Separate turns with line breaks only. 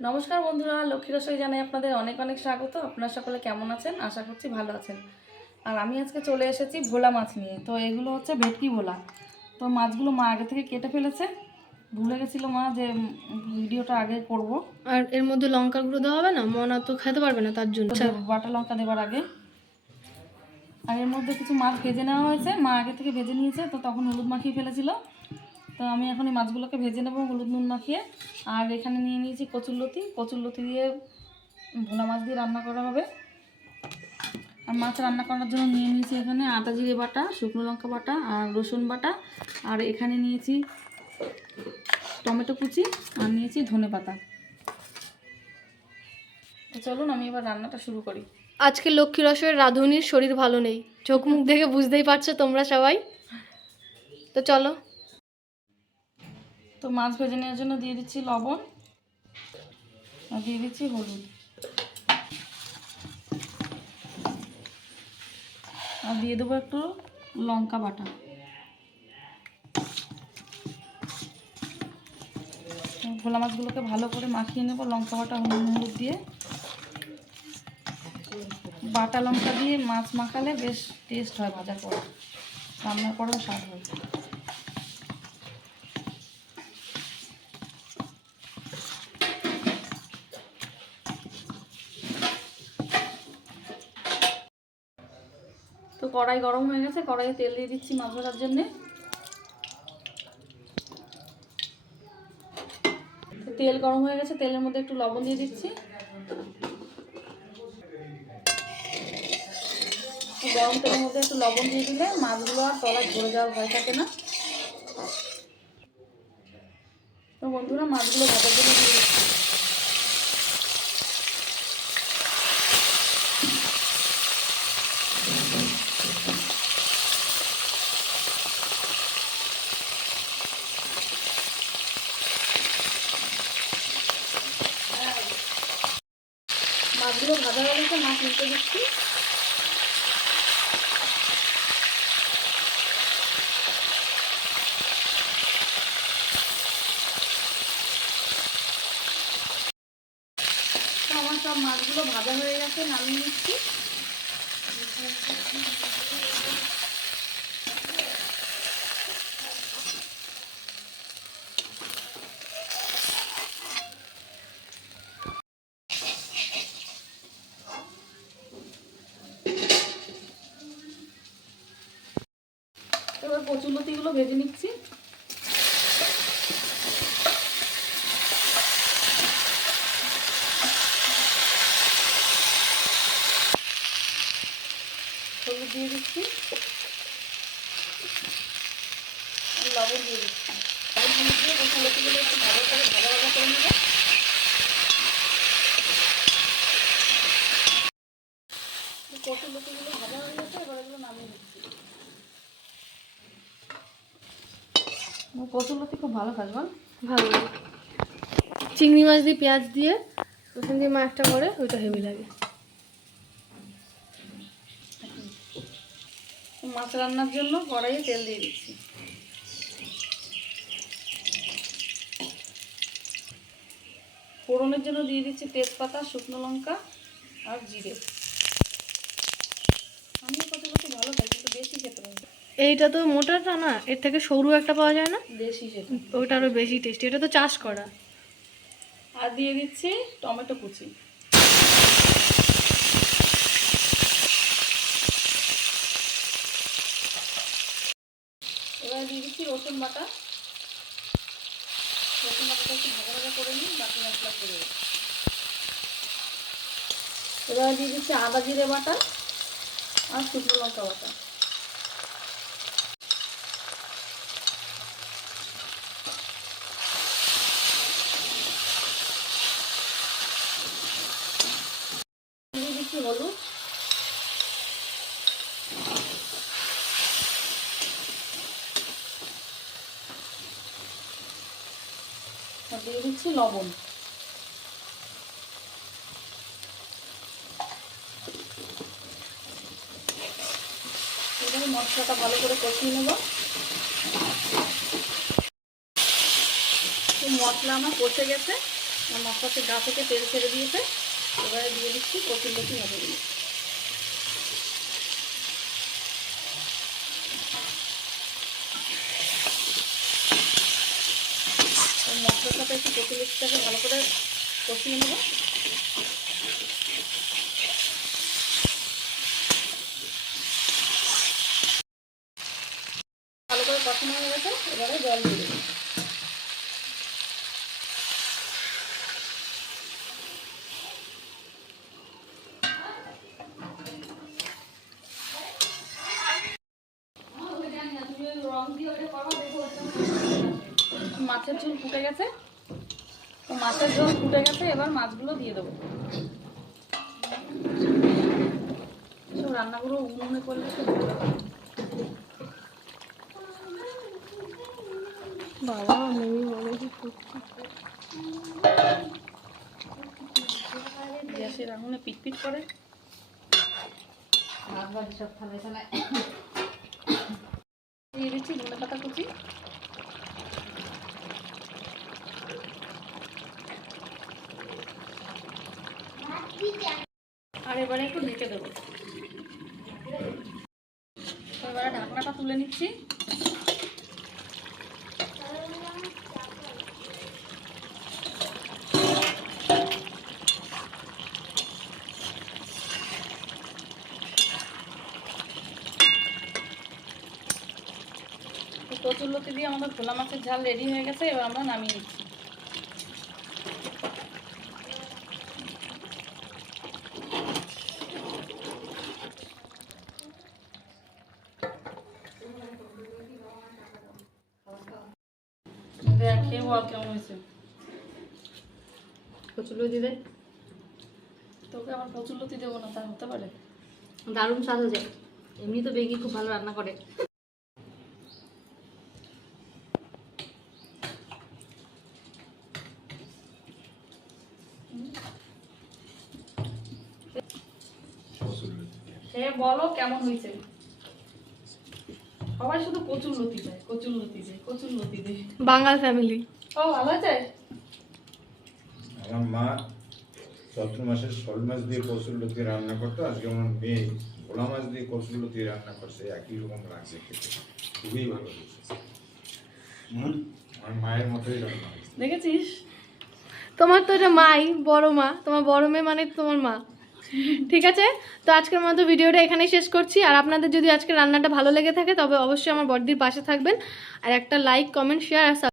নমস্কার বন্ধুরা লক্ষ্মী রসই জানাই আপনাদের অনেক অনেক স্বাগত। আপনারা সকলে কেমন আছেন? আশা করছি ভালো আছেন। আর আমি আজকে চলে এসেছি ভোলা মাছ নিয়ে। তো এগুলো হচ্ছে ভেটকি ভোলা। তো মাছগুলো মা আগে থেকে কেটে ফেলেছে। ভুলে গেছিল মা যে ভিডিওটা আগে করব।
আর এর মধ্যে লঙ্কা গুঁড়ো দেওয়া হবে না? মনা তো খেতে পারবে না তার জন্য। আচ্ছা
বাটা লঙ্কা দেবার আগে। আর এর মধ্যে কিছু মাছ ভেজে নেওয়া হয়েছে। মা আগে থেকে ভেজে নিয়েছে তো তখন হলুদ মাখিয়ে ফেলেছিল। তো আমি এখন এই মাছগুলোকে ভেজে নেব, হলুদ নুন মাখিয়ে। আর এখানে নিয়ে নিয়েছি কচুরলতি কচুরলতি দিয়ে ভোলা মাছ দিয়ে রান্না করা হবে। আর মাছ রান্না করার জন্য নিয়ে নিয়েছি এখানে আদা জিরে বাটা, শুকনো লঙ্কা বাটা আর রসুন বাটা। আর এখানে নিয়েছি টমেটো কুচি আর নিয়েছি ধনে পাতা। চলুন, আমি এবার রান্নাটা শুরু করি।
আজকে লক্ষ্মী রসের রাঁধুনির শরীর ভালো নেই। চোখ মুখ দেখে বুঝতেই পারছ তোমরা সবাই? তো চলো।
তো মাছ ভেজে নেওয়ার জন্য দিয়ে দিচ্ছি লবণ আর দিয়ে দিচ্ছি হলুদ। আর দিয়ে দেবো একটু লঙ্কা বাটা। ভোলা মাছগুলোকে ভালো করে মাখিয়ে নেব, লঙ্কা বাটা, হলুদ দিয়ে। বাটা লঙ্কা দিয়ে মাছ মাখালে বেশ টেস্ট হয় ভাজার পর রান্নার পরেও স্বাদ হয়। কড়াই গরম হয়ে গেছে, কড়াইয়ে তেল দিয়ে দিচ্ছি মাছ ভাজার জন্যে। তেল গরম হয়ে গেছে, তেলের মধ্যে একটু লবণ দিয়ে দিচ্ছি। গরম তেলের মধ্যে একটু লবণ দিয়ে দিলে মাছগুলো আর তলায় ধরে যাওয়ার ভয় থাকে না। তো বন্ধুরা, মাছগুলো ভাজার জন্য দিয়ে দিচ্ছি। মাছগুলো ভাজা হয়ে গেছে, মাছ নিতে দিচ্ছি। আমার সব মাছগুলো ভাজা হয়ে গেছে, নামিয়ে নিচ্ছি। কচুলতিগুলো ভেজে নিচ্ছি। দিয়ে দিচ্ছি আর লবণ দিয়ে দিচ্ছি লবণ হলুদ দিয়ে কচুলতিগুলো একটু ভালো করে ভাজা ভাজা করে নেব কচুলতিগুলো ভাজা হয়ে গেছে এবার এগুলো নামিয়ে দিচ্ছি কচুলতি খুব ভালো কাজ বল।
ভালো। চিংড়ি মাছ দিয়ে পেঁয়াজ দিয়ে ওখান দিয়ে মাছটা করে ওইটা হেভি লাগে।
মাছ রান্নার জন্য কড়াইয়ে তেল দিয়ে দিচ্ছি। ফোড়নের জন্য দিয়ে দিচ্ছি তেজপাতা শুকনো লঙ্কা আর জিরে। আমি কতগুলো ভালো খাই কিন্তু বেশি খেতে হবে
এইটা তো মোটাটা না এর থেকে সরু একটা পাওয়া যায় না?
বেশি খেতে
ওইটা আরও বেশি টেস্টি এটা তো চাষ করা।
আর দিয়ে দিচ্ছি টমেটো কুচি। এবার দিয়ে দিচ্ছি রসুন বাটা। রসুন বাটাটা একটু ভাজা ভাজা করে নিই বাকি মশলা করে। এবার দিয়ে দিচ্ছি আদা জিরে বাটা আর শুকনো লঙ্কা বাটা দিয়ে দিচ্ছি হলুদ আর দিয়ে দিচ্ছি লবণ। মশলাটা ভালো করে কষিয়ে নেব। মশলা আমার কষে গেছে। আর মশলাতে গা থেকে তেল ছেড়ে দিয়েছে। এবারে দিয়ে দিচ্ছি কচুর লতি মশলাগুলো ওই মশলার সাথে একটু কচুর লতিটাকে ভালো করে কষিয়ে নেব ভালো করে কষানো হয়ে গেছে এবারে জল দিয়ে দেবো মাছের ঝোল ফুটে গেছে। তো মাছের ঝোল ফুটে গেছে এবার মাছগুলো দিয়ে দেবো। সব রান্নাগুলো উনুনে করলে
বাবা নেই বলে
গ্যাসের আগুনে পিটপিট করে। দিয়ে দিচ্ছি ধনে পাতা কুচি। আর এবারে একটু ঢেকে দেবো। এবারে ঢাকনাটা তুলে নিচ্ছি। কচুর লতি দিয়ে আমাদের ভোলা মাছের ঝাল রেডি হয়ে গেছে, এবার আমরা নামিয়ে নিচ্ছি। দেখ খেয়ে বল কেমন হয়েছে? তোকে দেবো না তা হতে পারে।
দারুণ স্বাদ হয়েছে। এমনি তো বেগি খুব ভালো রান্না করে।
খেয়ে বলো কেমন হয়েছে? সবাই শুধু কচুর লতি চায় কচুর লতি চায় কচুর লতি দেয়।
বাঙাল ফ্যামিলি
ও ভালো আছে?
আমার মা চৈত্র মাসের শোল মাছ দিয়ে কচুর লতি রান্না করতো। আজকে আমার মেয়ে ভোলা মাছ দিয়ে কচুর লতি রান্না করছে একই রকম লাগছে খেতে। খুবই ভালো হুম, আমার মায়ের মতোই রান্না
দেখেছিস?
তোমার তো এটা মাই বড় মা। তোমার বড় মেয়ে মানে তোমার মা। ঠিক আছে? তো আজকের মতো ভিডিওটা এখানেই শেষ করছি। আর আপনাদের যদি আজকে রান্নাটা ভালো লেগে থাকে, তবে অবশ্যই আমার বড়দির পাশে থাকবেন। আর একটা লাইক কমেন্ট শেয়ার আর